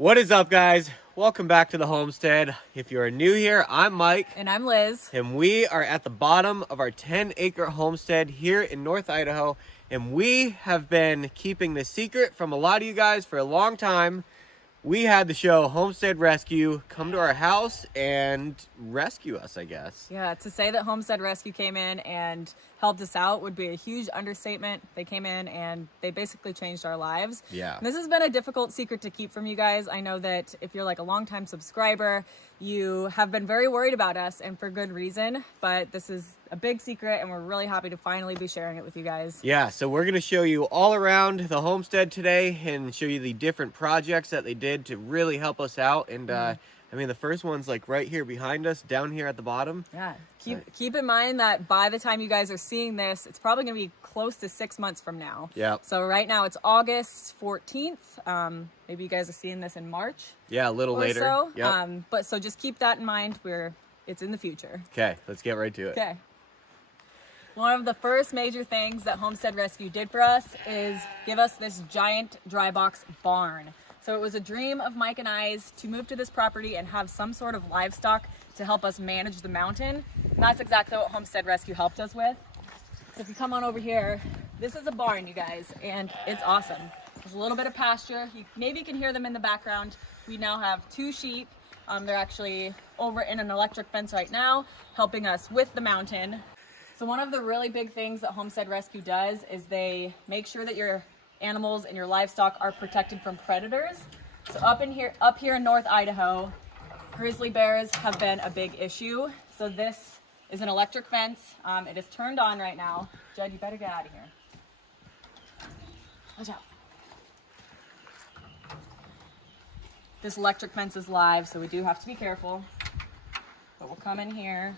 What is up, guys? Welcome back to the homestead. If you are new here, I'm Mike. And I'm Liz. And we are at the bottom of our 10-acre homestead here in North Idaho. And we have been keeping this secret from a lot of you guys for a long time. We had the show Homestead Rescue come to our house and rescue us, I guess. Yeah, to say that Homestead Rescue came in and helped us out would be a huge understatement. They came in and they basically changed our lives. Yeah. And this has been a difficult secret to keep from you guys. I know that if you're like a longtime subscriber, you have been very worried about us, and for good reason, but this is a big secret and we're really happy to finally be sharing it with you guys. Yeah, so we're going to show you all around the homestead today and show you the different projects that they did to really help us out. And I mean, the first one's like right here behind us, down here at the bottom. Yeah, keep in mind that by the time you guys are seeing this, it's probably going to be close to 6 months from now. Yeah. So right now it's August 14th. Maybe you guys are seeing this in March. Yeah, a little later. So. Yep. But so just keep that in mind. It's in the future. Okay, let's get right to it. Okay. One of the first major things that Homestead Rescue did for us is give us this giant dry box barn. So it was a dream of Mike and I's to move to this property and have some sort of livestock to help us manage the mountain. And that's exactly what Homestead Rescue helped us with. So if you come on over here, this is a barn, you guys, and it's awesome. There's a little bit of pasture. Maybe you can hear them in the background. We now have 2 sheep. They're actually over in an electric fence right now, helping us with the mountain. So one of the really big things that Homestead Rescue does is they make sure that your animals and your livestock are protected from predators. So up here in North Idaho, grizzly bears have been a big issue. So this is an electric fence. It is turned on right now. Jed, you better get out of here. Watch out. This electric fence is live, so we do have to be careful. But we'll come in here.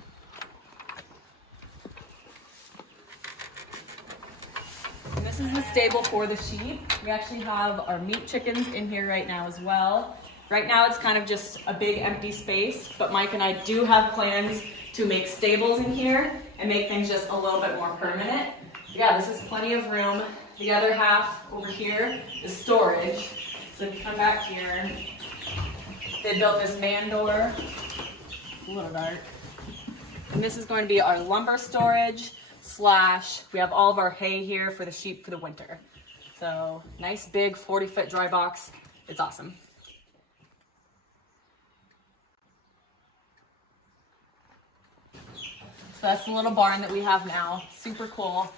And this is the stable for the sheep. We actually have our meat chickens in here right now as well. Right now it's kind of just a big empty space, but Mike and I do have plans to make stables in here and make things just a little bit more permanent. Yeah, this is plenty of room. The other half over here is storage. So if you come back here, they built this man door. It's a little dark. And this is going to be our lumber storage / we have all of our hay here for the sheep for the winter. So nice big 40-foot dry box. It's awesome. So that's the little barn that we have now. Super cool.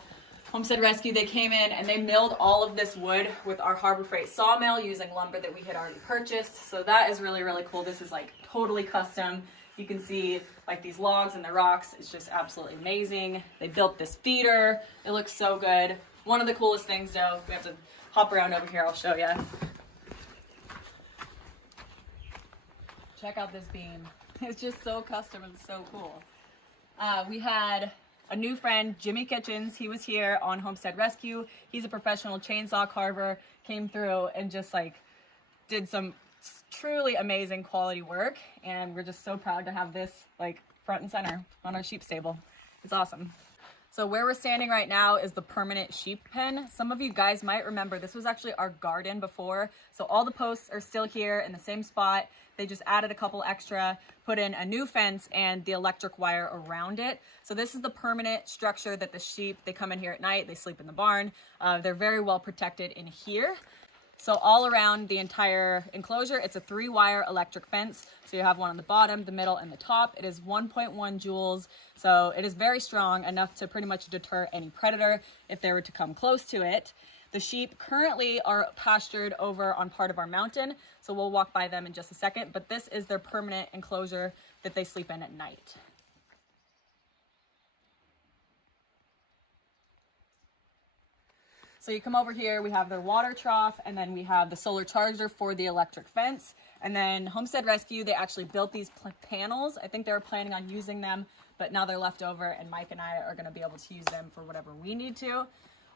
Homestead Rescue, they came in and they milled all of this wood with our Harbor Freight sawmill using lumber that we had already purchased. So that is really, really cool. This is like totally custom. You can see like these logs and the rocks. It's just absolutely amazing. They built this feeder. It looks so good. One of the coolest things though, we have to hop around over here. I'll show you. Check out this beam. It's just so custom and so cool. We had a new friend, Jimmy Kitchens. He was here on Homestead Rescue. He's a professional chainsaw carver, came through and just like did some truly amazing quality work, and we're just so proud to have this like front and center on our sheep stable. It's awesome. So where we're standing right now is the permanent sheep pen. Some of you guys might remember this was actually our garden before. So all the posts are still here in the same spot. They just added a couple extra, put in a new fence and the electric wire around it. So this is the permanent structure that the sheep, they come in here at night, they sleep in the barn. They're very well protected in here. So all around the entire enclosure, it's a 3-wire electric fence. So you have one on the bottom, the middle, and the top. It is 1.1 joules. So it is very strong, enough to pretty much deter any predator if they were to come close to it. The sheep currently are pastured over on part of our mountain. So we'll walk by them in just a second, but this is their permanent enclosure that they sleep in at night. So you come over here, we have their water trough, and then we have the solar charger for the electric fence. And then Homestead Rescue, they actually built these panels. I think they were planning on using them, but now they're left over, and Mike and I are gonna be able to use them for whatever we need to.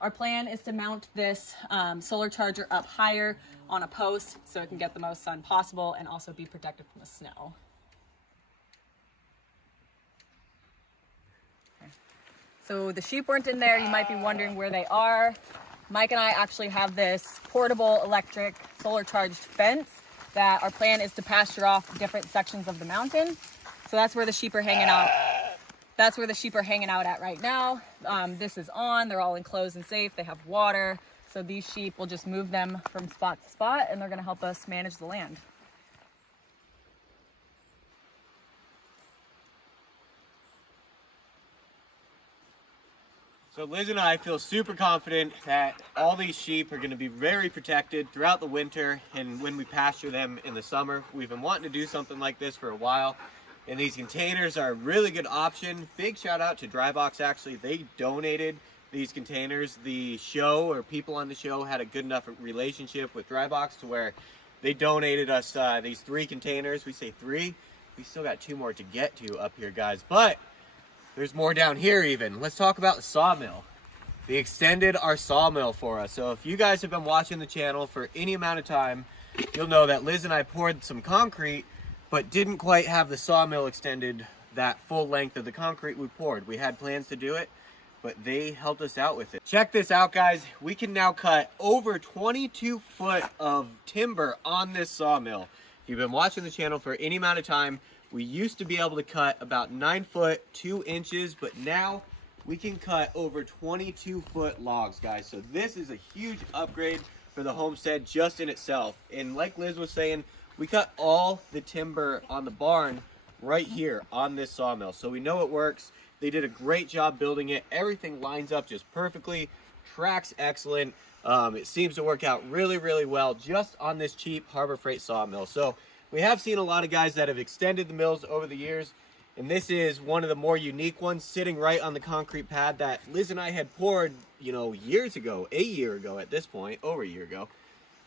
Our plan is to mount this solar charger up higher on a post so it can get the most sun possible and also be protected from the snow. Okay. So the sheep weren't in there. You might be wondering where they are. Mike and I actually have this portable electric solar charged fence that our plan is to pasture off different sections of the mountain. So that's where the sheep are hanging out. That's where the sheep are hanging out at right now. This is on, they're all enclosed and safe. They have water. So these sheep, will just move them from spot to spot, and they're gonna help us manage the land. So Liz and I feel super confident that all these sheep are going to be very protected throughout the winter and when we pasture them in the summer. We've been wanting to do something like this for a while, and these containers are a really good option. Big shout out to Drybox, actually. They donated these containers. The show, or people on the show, had a good enough relationship with Drybox to where they donated us these 3 containers. We say 3. We still got 2 more to get to up here, guys. But there's more down here even. Let's talk about the sawmill. They extended our sawmill for us. So if you guys have been watching the channel for any amount of time, you'll know that Liz and I poured some concrete, but didn't quite have the sawmill extended that full length of the concrete we poured. We had plans to do it, but they helped us out with it. Check this out, guys. We can now cut over 22 foot of timber on this sawmill. If you've been watching the channel for any amount of time, we used to be able to cut about 9 foot 2 inches, but now we can cut over 22 foot logs, guys. So this is a huge upgrade for the homestead just in itself. And like Liz was saying, we cut all the timber on the barn right here on this sawmill. So we know it works. They did a great job building it. Everything lines up just perfectly. Tracks excellent. It seems to work out really, really well just on this cheap Harbor Freight sawmill. So we have seen a lot of guys that have extended the mills over the years, and this is one of the more unique ones, sitting right on the concrete pad that Liz and I had poured, you know, years ago, a year ago at this point, over a year ago.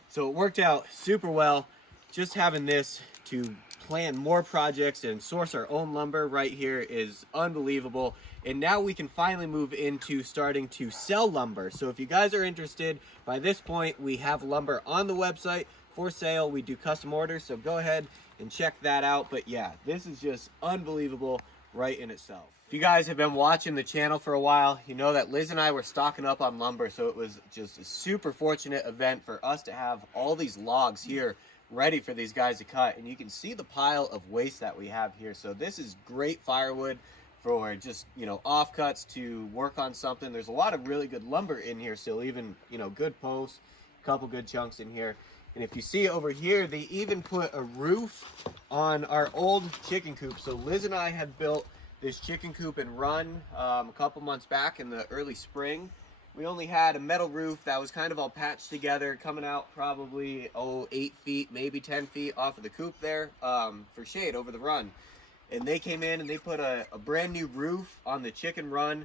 So it worked out super well. Just having this to plan more projects and source our own lumber right here is unbelievable. And now we can finally move into starting to sell lumber. So if you guys are interested, by this point we have lumber on the website for sale. We do custom orders, so go ahead and check that out. But yeah, this is just unbelievable right in itself. If you guys have been watching the channel for a while, you know that Liz and I were stocking up on lumber, so it was just a super fortunate event for us to have all these logs here ready for these guys to cut. And you can see the pile of waste that we have here. So this is great firewood for just, you know, offcuts to work on something. There's a lot of really good lumber in here still, even, you know, good posts, a couple good chunks in here. And if you see over here, they even put a roof on our old chicken coop. So Liz and I had built this chicken coop and run a couple months back in the early spring. We only had a metal roof that was kind of all patched together, coming out probably 8 feet, maybe 10 feet off of the coop there for shade over the run. And they came in and they put a brand new roof on the chicken run.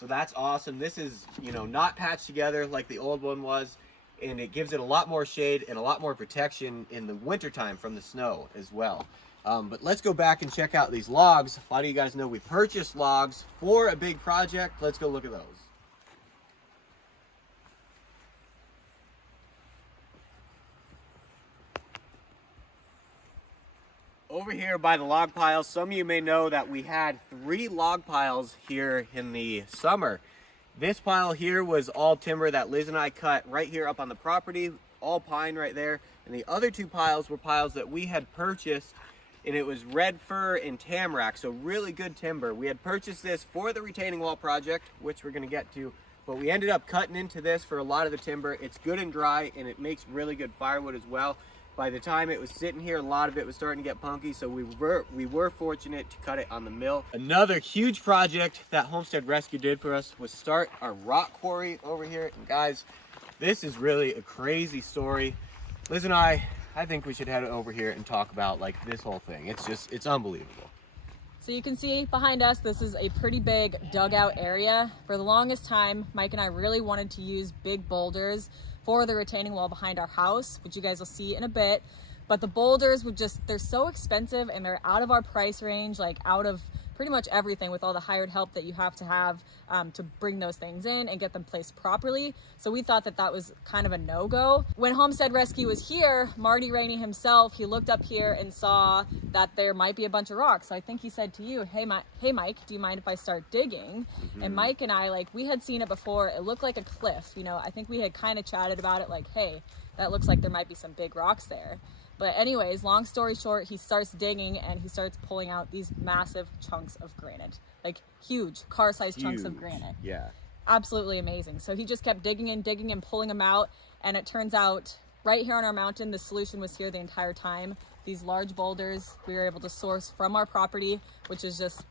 So that's awesome. This is, you know, not patched together like the old one was. And it gives it a lot more shade and a lot more protection in the wintertime from the snow as well. But let's go back and check out these logs. A lot of you guys know we purchased logs for a big project. Let's go look at those. Over here by the log piles, some of you may know that we had 3 log piles here in the summer. This pile here was all timber that Liz and I cut right here up on the property, all pine right there. And the other 2 piles were piles that we had purchased, and it was red fir and tamarack, so really good timber. We had purchased this for the retaining wall project, which we're gonna get to, but we ended up cutting into this for a lot of the timber. It's good and dry, and it makes really good firewood as well. By the time it was sitting here, a lot of it was starting to get punky, so we were fortunate to cut it on the mill. Another huge project that Homestead Rescue did for us was start our rock quarry over here. And guys, this is really a crazy story. Liz and I think we should head over here and talk about like this whole thing. It's unbelievable. So you can see behind us, this is a pretty big dugout area. For the longest time, Mike and I really wanted to use big boulders for the retaining wall behind our house, which you guys will see in a bit. But the boulders they're so expensive, and they're out of our price range, like out of pretty much everything, with all the hired help that you have to bring those things in and get them placed properly. So we thought that that was kind of a no-go. When Homestead Rescue was here, Marty Raney himself, he looked up here and saw that there might be a bunch of rocks. So I think he said to you, hey Mike, do you mind if I start digging? Mm-hmm. And Mike and I, like, we had seen it before. It looked like a cliff, you know. I think we had kind of chatted about it, like, hey, that looks like there might be some big rocks there. But anyways, long story short, he starts digging and he starts pulling out these massive chunks of granite, like huge car-sized chunks of granite. Yeah. Absolutely amazing. So he just kept digging and pulling them out. And it turns out right here on our mountain, the solution was here the entire time. These large boulders we were able to source from our property, which is just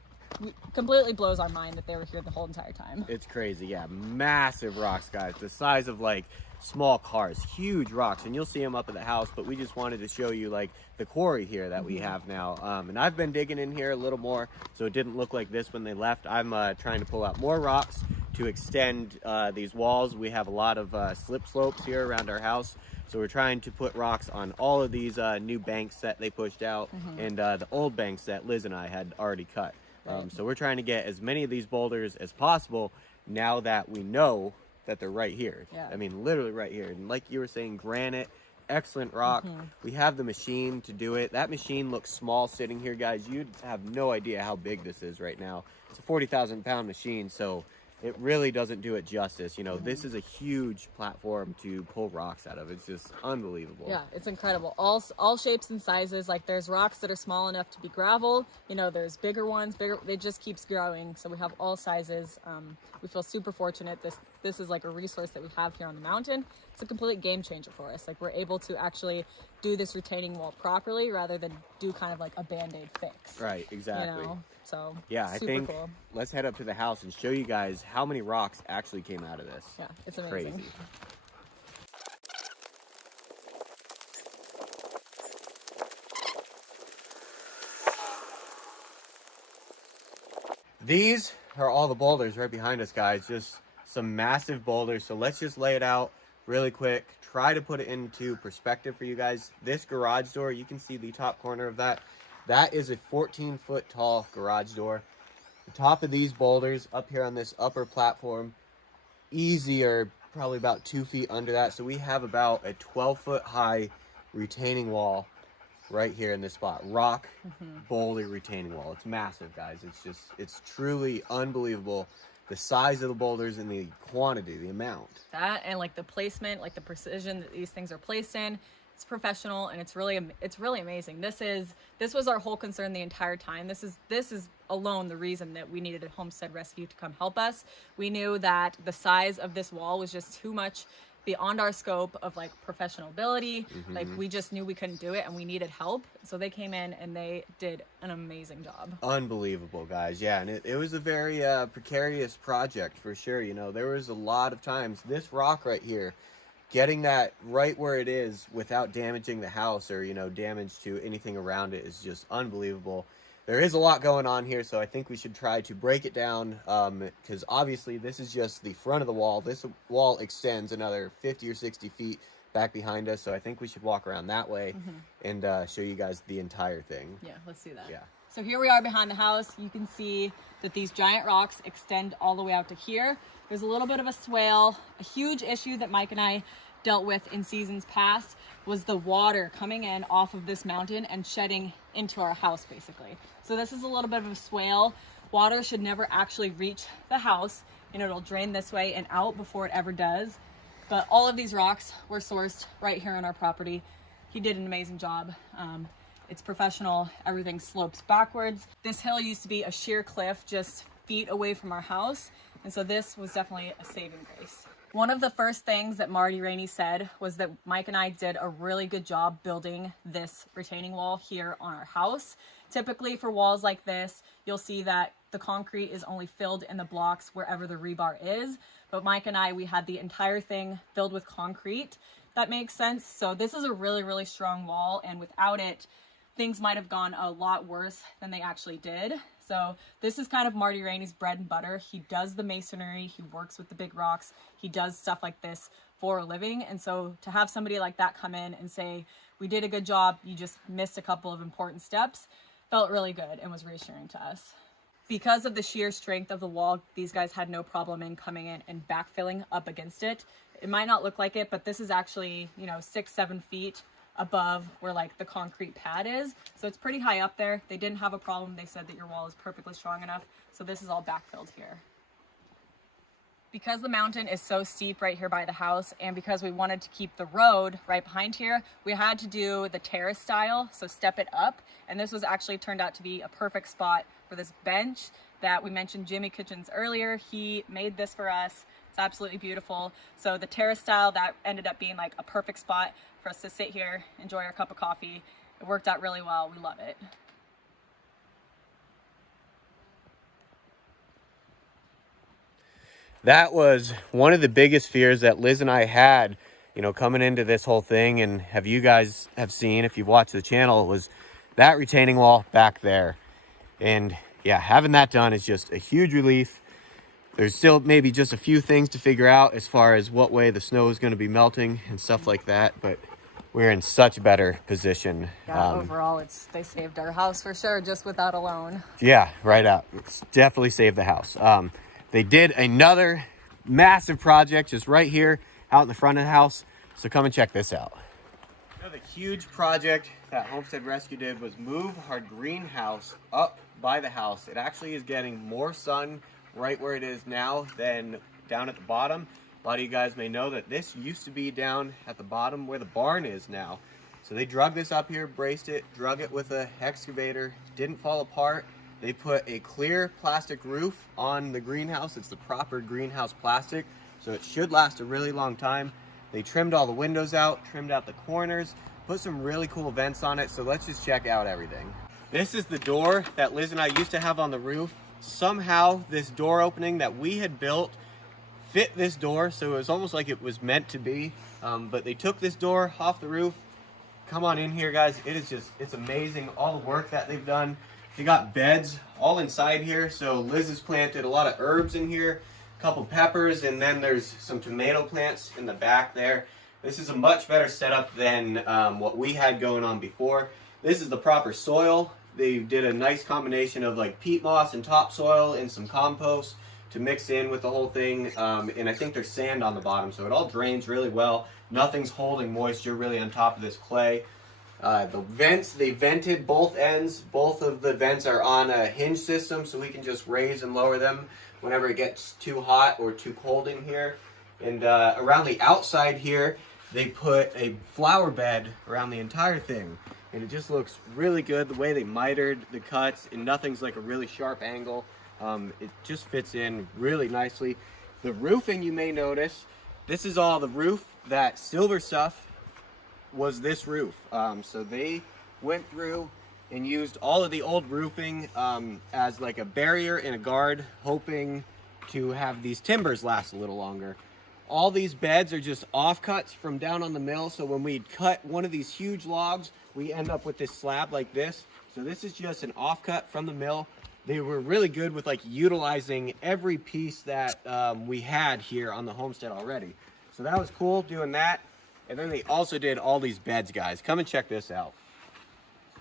completely blows our mind that they were here the whole entire time. It's crazy. Yeah, massive rocks, guys, the size of like small cars, huge rocks, and you'll see them up at the house. But we just wanted to show you like the quarry here that we have now, and I've been digging in here a little more, so it didn't look like this when they left. I'm trying to pull out more rocks to extend these walls. We have a lot of slip slopes here around our house, so we're trying to put rocks on all of these new banks that they pushed out, and the old banks that Liz and I had already cut. So we're trying to get as many of these boulders as possible now that we know that they're right here. Yeah. I mean, literally right here. And like you were saying, granite, excellent rock. We have the machine to do it. That machine looks small sitting here, guys. You'd have no idea how big this is right now. It's a 40,000 pound machine, so it really doesn't do it justice. You know, this is a huge platform to pull rocks out of. It's just unbelievable. Yeah, it's incredible. All shapes and sizes. Like there's rocks that are small enough to be gravel. You know, there's bigger ones, it just keeps growing. So we have all sizes. We feel super fortunate. This is like a resource that we have here on the mountain. It's a complete game changer for us. Like we're able to actually do this retaining wall properly rather than do kind of like a Band-Aid fix. Right, exactly. You know? So yeah, I think cool. Let's head up to the house and show you guys how many rocks actually came out of this. Yeah, it's amazing. Crazy. These are all the boulders right behind us, guys. Just some massive boulders. So let's just lay it out really quick. Try to put it into perspective for you guys. This garage door, you can see the top corner of that. That is a 14-foot tall garage door. The top of these boulders up here on this upper platform, easier, probably about 2 feet under that. So we have about a 12-foot high retaining wall right here in this spot. Rock boulder retaining wall. It's massive, guys. It's truly unbelievable. The size of the boulders and the quantity, the amount. That and like the placement, like the precision that these things are placed in. It's professional and it's really amazing. This was our whole concern the entire time. This is alone the reason that we needed a Homestead Rescue to come help us. We knew that the size of this wall was just too much beyond our scope of like professional ability. Like we just knew we couldn't do it and we needed help. So they came in and they did an amazing job. Unbelievable, guys. Yeah, and it was a very precarious project for sure. You know, there was a lot of times this rock right here, getting that right where it is without damaging the house or, you know, damage to anything around it is just unbelievable. There is a lot going on here, so I think we should try to break it down, because obviously this is just the front of the wall. This wall extends another 50 or 60 feet back behind us, so I think we should walk around that way and show you guys the entire thing. Yeah, let's do that. Yeah. So here we are behind the house. You can see that these giant rocks extend all the way out to here. There's a little bit of a swale. A huge issue that Mike and I dealt with in seasons past was the water coming in off of this mountain and shedding into our house, basically. So this is a little bit of a swale. Water should never actually reach the house, and it'll drain this way and out before it ever does. But all of these rocks were sourced right here on our property. He did an amazing job. It's professional. Everything slopes backwards. This hill used to be a sheer cliff just feet away from our house, and so this was definitely a saving grace. One of the first things that Marty Raney said was that Mike and I did a really good job building this retaining wall here on our house. Typically for walls like this, you'll see that the concrete is only filled in the blocks wherever the rebar is. But Mike and I, we had the entire thing filled with concrete. That makes sense. So this is a really, really strong wall, and without it, things might have gone a lot worse than they actually did. So this is kind of Marty Raney's bread and butter. He does the masonry, he works with the big rocks, he does stuff like this for a living. And so to have somebody like that come in and say, we did a good job, you just missed a couple of important steps, felt really good and was reassuring to us. Because of the sheer strength of the wall, these guys had no problem in coming in and backfilling up against it. It might not look like it, but this is actually, 6-7 feet above where like the concrete pad is. So it's pretty high up there. They didn't have a problem. They said that your wall is perfectly strong enough. So this is all backfilled here. Because the mountain is so steep right here by the house, and because we wanted to keep the road right behind here, we had to do the terrace style, so step it up. And this was actually turned out to be a perfect spot for this bench that we mentioned Jimmy Kitchens earlier. He made this for us. It's absolutely beautiful. So the terrace style, that ended up being like a perfect spot for us to sit here, enjoy our cup of coffee. It worked out really well. We love it. That was one of the biggest fears that Liz and I had, you know, coming into this whole thing, and have you guys have seen, if you've watched the channel, was that retaining wall back there. And yeah, having that done is just a huge relief. There's still maybe just a few things to figure out as far as what way the snow is going to be melting and stuff like that, but we're in such a better position. Yeah, overall, they saved our house for sure, just with that alone. Yeah, right out. It's definitely saved the house. They did another massive project just right here out in the front of the house. So come and check this out. Another huge project that Homestead Rescue did was move our greenhouse up by the house. It actually is getting more sun right where it is now than down at the bottom. A lot of you guys may know that this used to be down at the bottom where the barn is now. So they drug this up here, braced it, drug it with an excavator, didn't fall apart. They put a clear plastic roof on the greenhouse. It's the proper greenhouse plastic, so it should last a really long time. They trimmed all the windows out, trimmed out the corners, put some really cool vents on it, so let's just check out everything. This is the door that Liz and I used to have on the roof. Somehow, this door opening that we had built fit this door, so it was almost like it was meant to be. But they took this door off the roof. Come on in here, guys. It's amazing, all the work that they've done. They got beds all inside here, so Liz has planted a lot of herbs in here, a couple peppers, and then there's some tomato plants in the back there. This is a much better setup than what we had going on before. This is the proper soil. They did a nice combination of like peat moss and topsoil and some compost to mix in with the whole thing, and I think there's sand on the bottom, so it all drains really well. Nothing's holding moisture really on top of this clay. The vents, they vented both ends. Both of the vents are on a hinge system, so we can just raise and lower them whenever it gets too hot or too cold in here. And around the outside here, they put a flower bed around the entire thing. And it just looks really good, the way they mitered the cuts, and nothing's like a really sharp angle. It just fits in really nicely. The roofing, you may notice, this is all the roof that Silver Stuff was this roof. So they went through and used all of the old roofing as like a barrier and a guard, hoping to have these timbers last a little longer. All these beds are just offcuts from down on the mill, so when we cut one of these huge logs, we end up with this slab like this. So this is just an offcut from the mill. They were really good with like utilizing every piece that we had here on the homestead already. So that was cool doing that. And then they also did all these beds, guys. Come and check this out.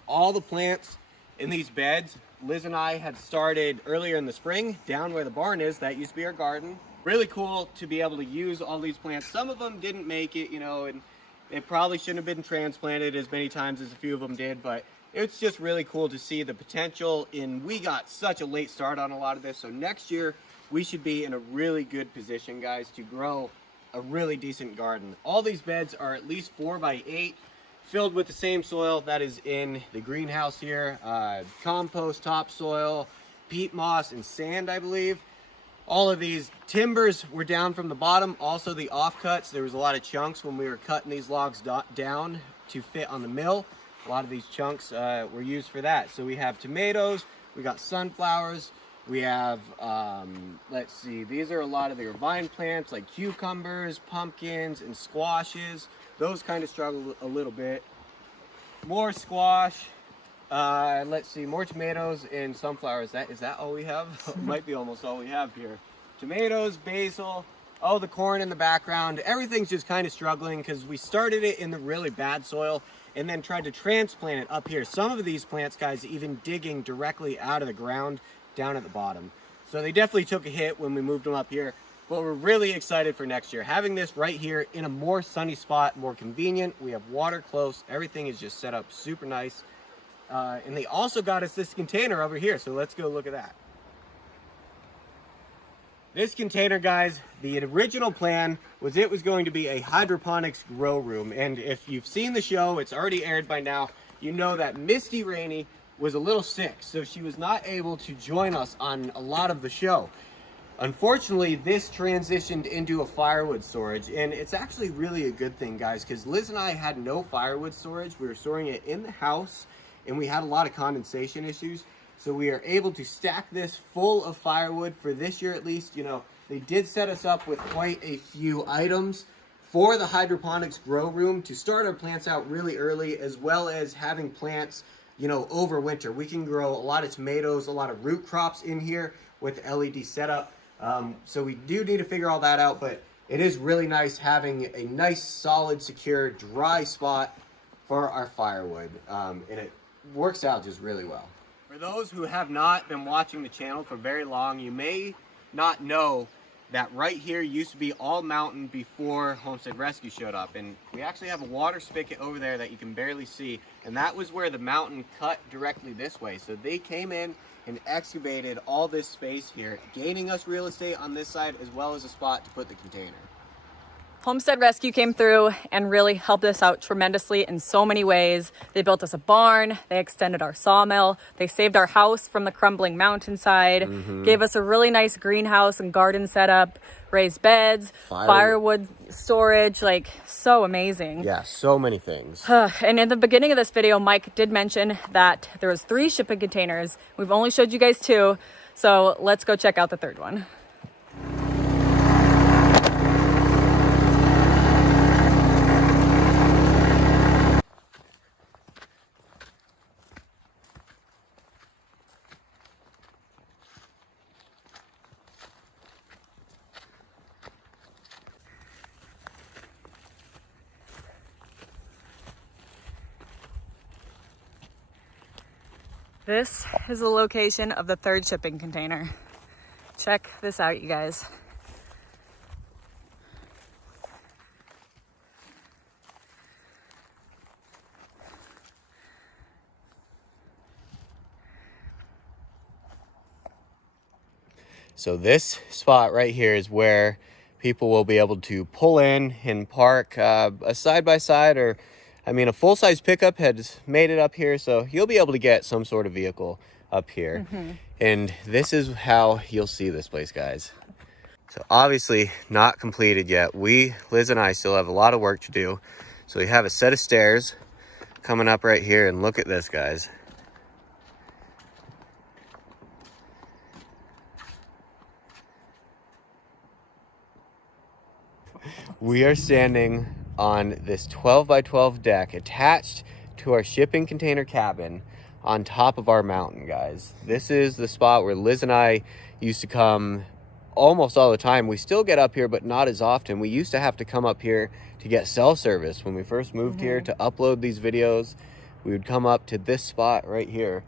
All the plants in these beds, Liz and I had started earlier in the spring, down where the barn is. That used to be our garden. Really cool to be able to use all these plants. Some of them didn't make it, you know, and they probably shouldn't have been transplanted as many times as a few of them did, but it's just really cool to see the potential. And we got such a late start on a lot of this. So next year, we should be in a really good position, guys, to grow a really decent garden. All these beds are at least 4 by 8, filled with the same soil that is in the greenhouse here. Compost, topsoil, peat moss, and sand, I believe. All of these timbers were down from the bottom. Also the offcuts, there was a lot of chunks when we were cutting these logs down to fit on the mill. A lot of these chunks were used for that. So we have tomatoes, we got sunflowers, we have, let's see, these are a lot of their vine plants like cucumbers, pumpkins, and squashes. Those kind of struggle a little bit. More squash, let's see, more tomatoes and sunflowers. Is that all we have? Might be almost all we have here. Tomatoes, basil, oh, the corn in the background. Everything's just kind of struggling because we started it in the really bad soil and then tried to transplant it up here. Some of these plants, guys, even digging directly out of the ground down at the bottom. So they definitely took a hit when we moved them up here, but we're really excited for next year. Having this right here in a more sunny spot, more convenient. We have water close. Everything is just set up super nice. And they also got us this container over here. So let's go look at that. This container, guys, the original plan was it was going to be a hydroponics grow room. And if you've seen the show, it's already aired by now, you know that Marty Raney was a little sick, so she was not able to join us on a lot of the show. Unfortunately, this transitioned into a firewood storage, and it's actually really a good thing, guys, because Liz and I had no firewood storage. We were storing it in the house, and we had a lot of condensation issues. So we are able to stack this full of firewood for this year at least. You know, they did set us up with quite a few items for the hydroponics grow room to start our plants out really early, as well as having plants, you know, over winter. We can grow a lot of tomatoes, a lot of root crops in here with the LED setup. So we do need to figure all that out, but it is really nice having a nice, solid, secure, dry spot for our firewood. And it works out just really well. For those who have not been watching the channel for very long, you may not know that right here used to be all mountain before Homestead Rescue showed up. And we actually have a water spigot over there that you can barely see. And that was where the mountain cut directly this way. So they came in and excavated all this space here, gaining us real estate on this side as well as a spot to put the container. Homestead Rescue came through and really helped us out tremendously in so many ways. They built us a barn, they extended our sawmill, they saved our house from the crumbling mountainside, gave us a really nice greenhouse and garden setup, raised beds, firewood storage, like so amazing. Yeah, so many things. And in the beginning of this video, Mike did mention that there was 3 shipping containers. We've only showed you guys 2, so let's go check out the 3rd one. This is the location of the 3rd shipping container. Check this out, you guys. So this spot right here is where people will be able to pull in and park a side-by-side, or I mean a full-size pickup has made it up here, so you'll be able to get some sort of vehicle up here. And this is how you'll see this place, guys. So obviously not completed yet. Liz and I still have a lot of work to do. So we have a set of stairs coming up right here, and look at this, guys. We are standing on this 12 by 12 deck attached to our shipping container cabin on top of our mountain, guys. This is the spot where Liz and I used to come almost all the time. We still get up here, but not as often. We used to have to come up here to get cell service. When we first moved here to upload these videos, we would come up to this spot right here.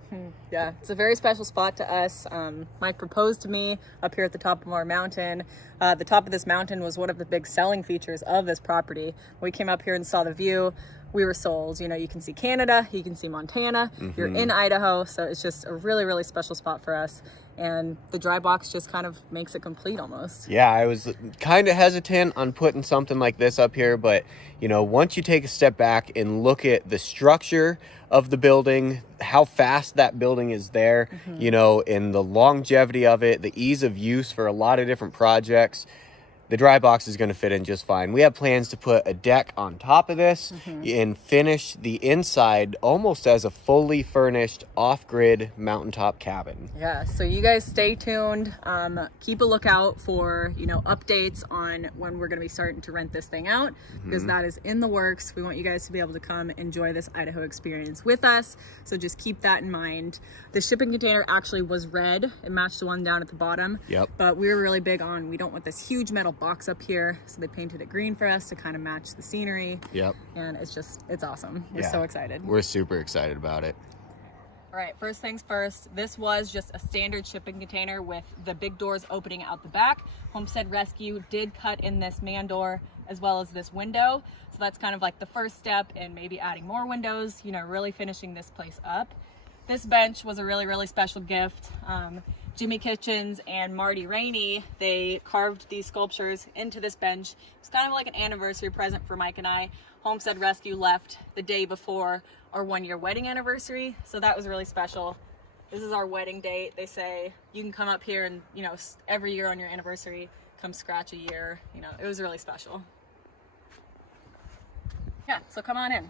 Yeah, it's a very special spot to us. Mike proposed to me up here at the top of our mountain. The top of this mountain was one of the big selling features of this property. We came up here and saw the view. We were sold. You know, you can see Canada, you can see Montana, you're in Idaho, so it's just a really, really special spot for us. And the dry box just kind of makes it complete almost. Yeah, I was kind of hesitant on putting something like this up here, but you know, once you take a step back and look at the structure of the building, how fast that building is there, you know, and the longevity of it, the ease of use for a lot of different projects, the dry box is going to fit in just fine. We have plans to put a deck on top of this and finish the inside almost as a fully furnished off-grid mountaintop cabin. Yeah, so you guys stay tuned. Keep a lookout for, you know, updates on when we're going to be starting to rent this thing out, because that is in the works. We want you guys to be able to come enjoy this Idaho experience with us. So just keep that in mind. The shipping container actually was red. It matched the one down at the bottom. Yep. But we were really big on, we don't want this huge metal box up here, so they painted it green for us to kind of match the scenery. Yep. And it's awesome. We're so excited. We're super excited about it. All right, first things first, this was just a standard shipping container with the big doors opening out the back. Homestead Rescue did cut in this man door as well as this window. So that's kind of like the first step in maybe adding more windows, you know, really finishing this place up. this bench was a really, really special gift. Jimmy Kitchens and Marty Raney, they carved these sculptures into this bench. It's kind of like an anniversary present for Mike and I. Homestead Rescue left the day before our 1-year wedding anniversary, so that was really special. This is our wedding date. They say you can come up here and, you know, every year on your anniversary, come scratch a year. You know, it was really special. Yeah, so come on in.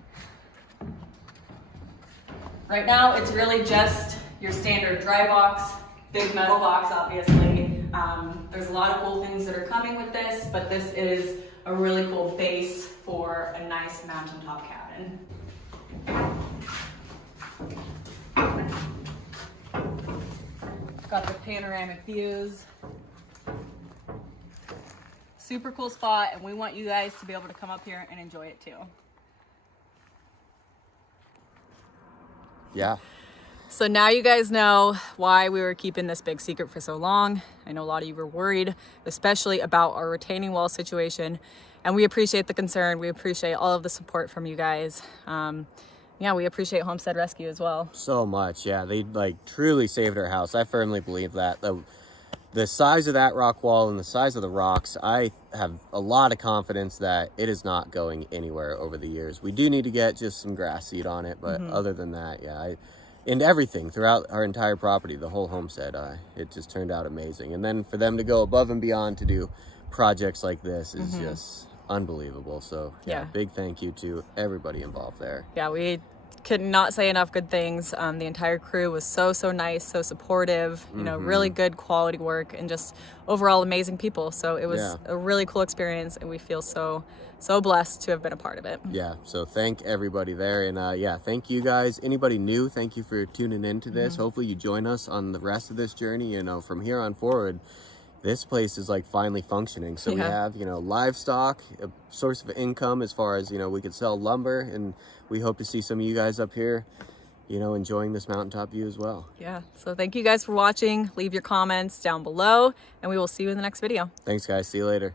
Right now, it's really just your standard dry box, big metal box, obviously. There's a lot of cool things that are coming with this, but this is a really cool base for a nice mountaintop cabin. Got the panoramic views. Super cool spot, and we want you guys to be able to come up here and enjoy it too. Yeah. So now you guys know why we were keeping this big secret for so long. I know a lot of you were worried, especially about our retaining wall situation, and we appreciate the concern. We appreciate all of the support from you guys. Yeah, we appreciate Homestead Rescue as well. So much, yeah. They like truly saved our house. I firmly believe that. The size of that rock wall and the size of the rocks, I have a lot of confidence that it is not going anywhere over the years. We do need to get just some grass seed on it, but other than that, yeah, and everything throughout our entire property, the whole homestead, it just turned out amazing. And then for them to go above and beyond to do projects like this is just unbelievable. So yeah, big thank you to everybody involved there. Yeah, we could not say enough good things. The entire crew was so nice, so supportive, you know, really good quality work, and just overall amazing people. So it was a really cool experience, and we feel so blessed to have been a part of it. Yeah, so thank everybody there, and yeah, thank you guys. Anybody new, thank you for tuning into this. Hopefully you join us on the rest of this journey. You know, from here on forward, this place is like finally functioning. So we have, you know, livestock, a source of income as far as, you know, we could sell lumber, and we hope to see some of you guys up here, you know, enjoying this mountaintop view as well. Yeah, so thank you guys for watching. Leave your comments down below, and we will see you in the next video. Thanks guys, see you later.